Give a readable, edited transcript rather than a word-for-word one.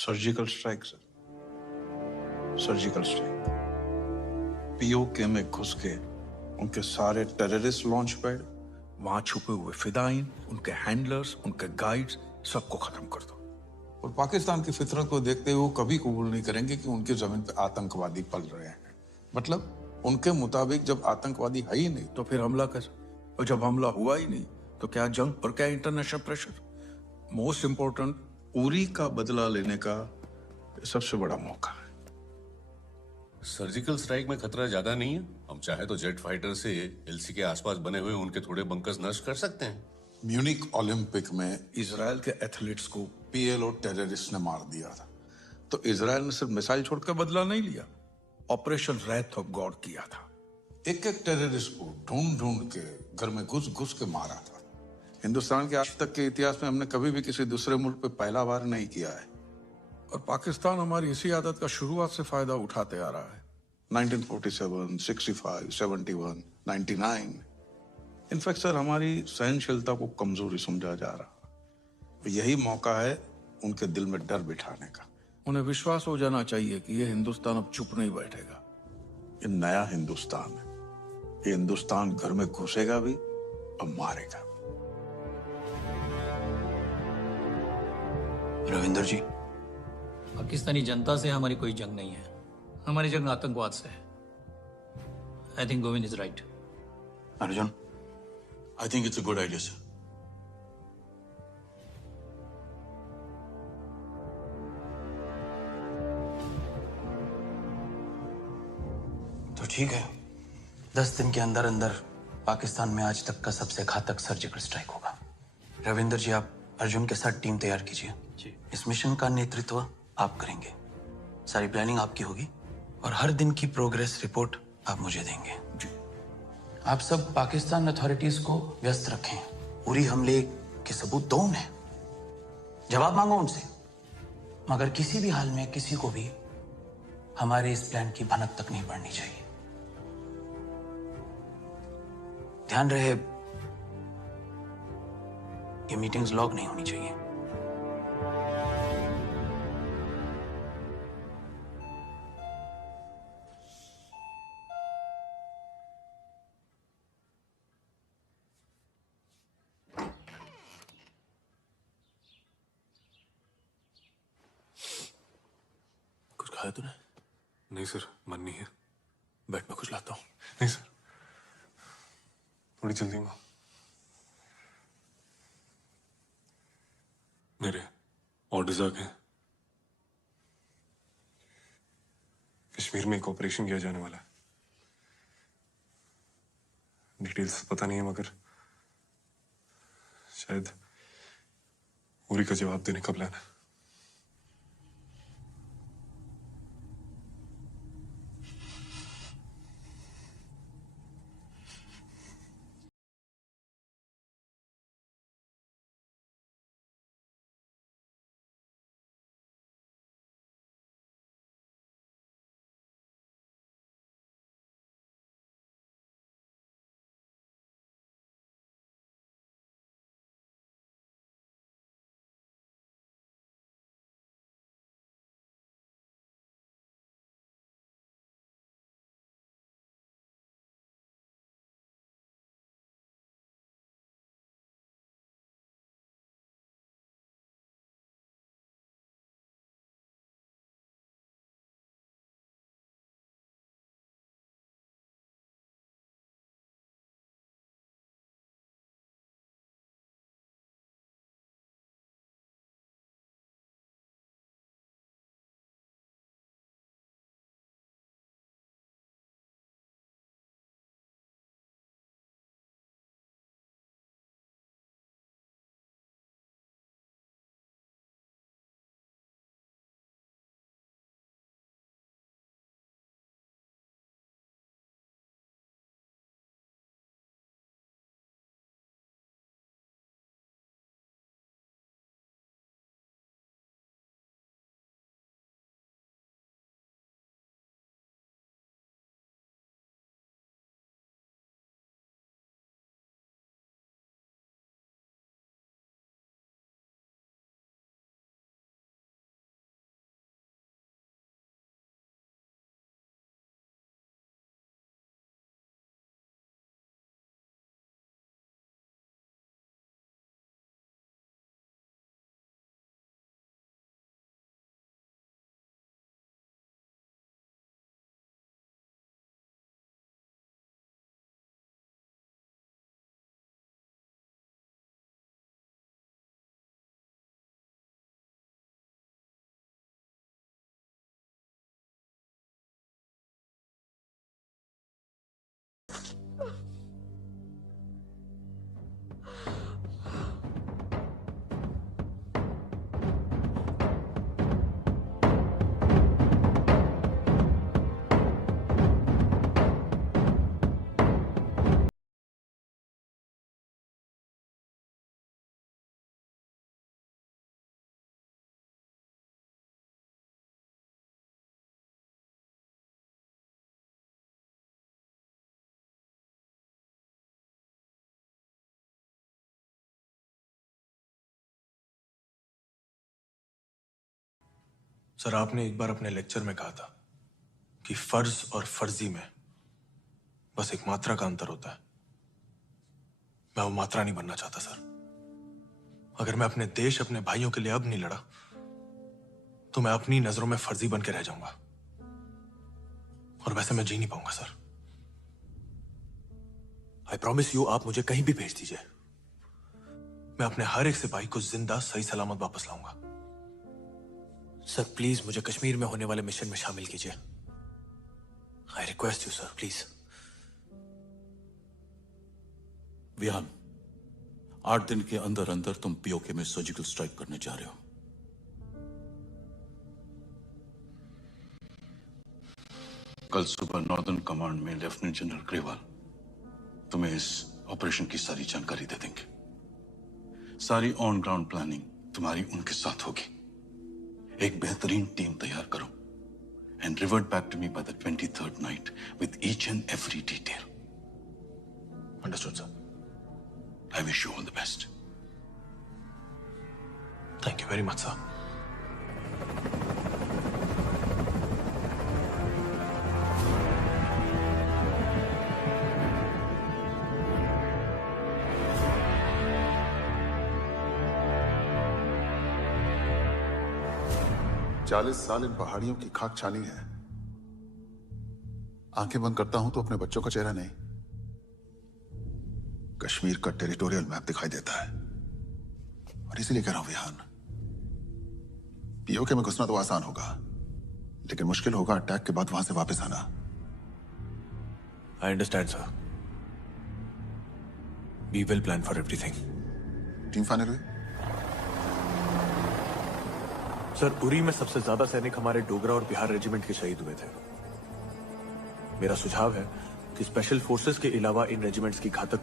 Surgical strike sir, surgical strike. PoK में घुस के उनके सारे टेररिस्ट लॉन्च पैड, वहां छुपे हुए फिदाइन, उनके हैंडलर्स, उनके गाइड्स, सबको खत्म कर दो। और पाकिस्तान की फितरत को देखते हुए वो कभी कबूल नहीं करेंगे कि उनकी जमीन पे आतंकवादी पल रहे हैं। मतलब उनके मुताबिक जब आतंकवादी है ही नहीं तो फिर हमला कैसे? और जब हमला हुआ ही नहीं तो क्या जंग और क्या international pressure? Most important, Uri का बदला लेने का सबसे बड़ा मौका है। सर्जिकल स्ट्राइक में खतरा ज्यादा नहीं है। हम चाहे तो जेट फाइटर से एलसी के आसपास बने हुए उनके थोड़े बंकर्स नष्ट कर सकते हैं। म्यूनिक ओलंपिक में इजराइल के एथलीट्स को पीएलओ टेररिस्ट ने मार दिया था। तो इजराइल ने सिर्फ मिसाइल छोड़कर बदला नहीं लिया, ऑपरेशन रैथ ऑफ गॉड किया था। एक एक टेररिस्ट को ढूंढ ढूंढ के घर में घुस घुस के मारा था। हिंदुस्तान के आज तक के इतिहास में हमने कभी भी किसी दूसरे मुल्क पे पहला वार नहीं किया है। और पाकिस्तान हमारी इसी आदत का शुरुआत से फायदा उठाते आ रहा है। 1947, 65, 71, 99। इनफैक्ट सर, हमारी सहनशीलता को कमजोरी समझा जा रहा। यही मौका है उनके दिल में डर बिठाने का। उन्हें विश्वास हो जाना चाहिए कि ये हिंदुस्तान अब चुप नहीं बैठेगा। ये नया हिंदुस्तान है। ये हिंदुस्तान घर में घुसेगा भी और मारेगा। रविंदर जी, पाकिस्तानी जनता से हमारी कोई जंग नहीं है, हमारी जंग आतंकवाद से है। I think Govind is right. Arjun, I think it's a good idea, sir. तो ठीक है, 10 दिन के अंदर अंदर पाकिस्तान में आज तक का सबसे घातक सर्जिकल स्ट्राइक होगा। रविंदर जी, आप अर्जुन के साथ टीम तैयार कीजिए। इस मिशन का नेतृत्व आप करेंगे। सारी प्लानिंग आपकी होगी और हर दिन की प्रोग्रेस रिपोर्ट आप मुझे देंगे। आप सब पाकिस्तान अथॉरिटीज को व्यस्त रखें। उरी हमले के सबूत दो उन्हें, जवाब मांगो उनसे, मगर किसी भी हाल में किसी को भी हमारे इस प्लान की भनक तक नहीं पड़नी चाहिए। ध्यान रहे, ये मीटिंग्स लॉग नहीं होनी चाहिए। कुछ खाया तूने? नहीं सर, मन नहीं है। बैठ, मैं कुछ लाता हूँ। नहीं सर, थोड़ी जल्दी में। मेरे ऑर्डर्स आ गए। कश्मीर में एक ऑपरेशन किया जाने वाला है। डिटेल्स पता नहीं है, मगर शायद उरी का जवाब देने का प्लान है। सर, आपने एक बार अपने लेक्चर में कहा था कि फर्ज और फर्जी में बस एक मात्रा का अंतर होता है। मैं वो मात्रा नहीं बनना चाहता सर। अगर मैं अपने देश, अपने भाइयों के लिए अब नहीं लड़ा तो मैं अपनी नजरों में फर्जी बन के रह जाऊंगा, और वैसे मैं जी नहीं पाऊंगा सर। आई प्रॉमिस यू, आप मुझे कहीं भी भेज दीजिए, मैं अपने हर एक सिपाही को जिंदा सही सलामत वापस लाऊंगा। सर प्लीज मुझे कश्मीर में होने वाले मिशन में शामिल कीजिए। I request you sir, please. Vihan, 8 दिन के अंदर अंदर तुम पीओके में सर्जिकल स्ट्राइक करने जा रहे हो। कल सुबह नॉर्दर्न कमांड में लेफ्टिनेंट जनरल ग्रेवाल तुम्हें इस ऑपरेशन की सारी जानकारी दे देंगे। सारी ऑन ग्राउंड प्लानिंग तुम्हारी उनके साथ होगी। एक बेहतरीन टीम तैयार करो and revert back to me by the 23rd night with each and every detail. Understood sir. I wish you all the best. Thank you very much sir. चालीस साल इन पहाड़ियों की खाक छानी है। आंखें बंद करता हूं तो अपने बच्चों का चेहरा नहीं, कश्मीर का टेरिटोरियल मैप दिखाई देता है। और इसीलिए कह रहा हूं विहान, पीओके में घुसना तो आसान होगा, लेकिन मुश्किल होगा अटैक के बाद वहां से वापस आना। I understand sir. We will plan for everything. Team final हुई? सर, उरी में सबसे ज्यादा सैनिक हमारे डोगरा और बिहार रेजिमेंट के शहीद हुए थे। मेरा सुझाव है कि स्पेशल फोर्सेस के अलावा इन रेजिमेंट्स की घातक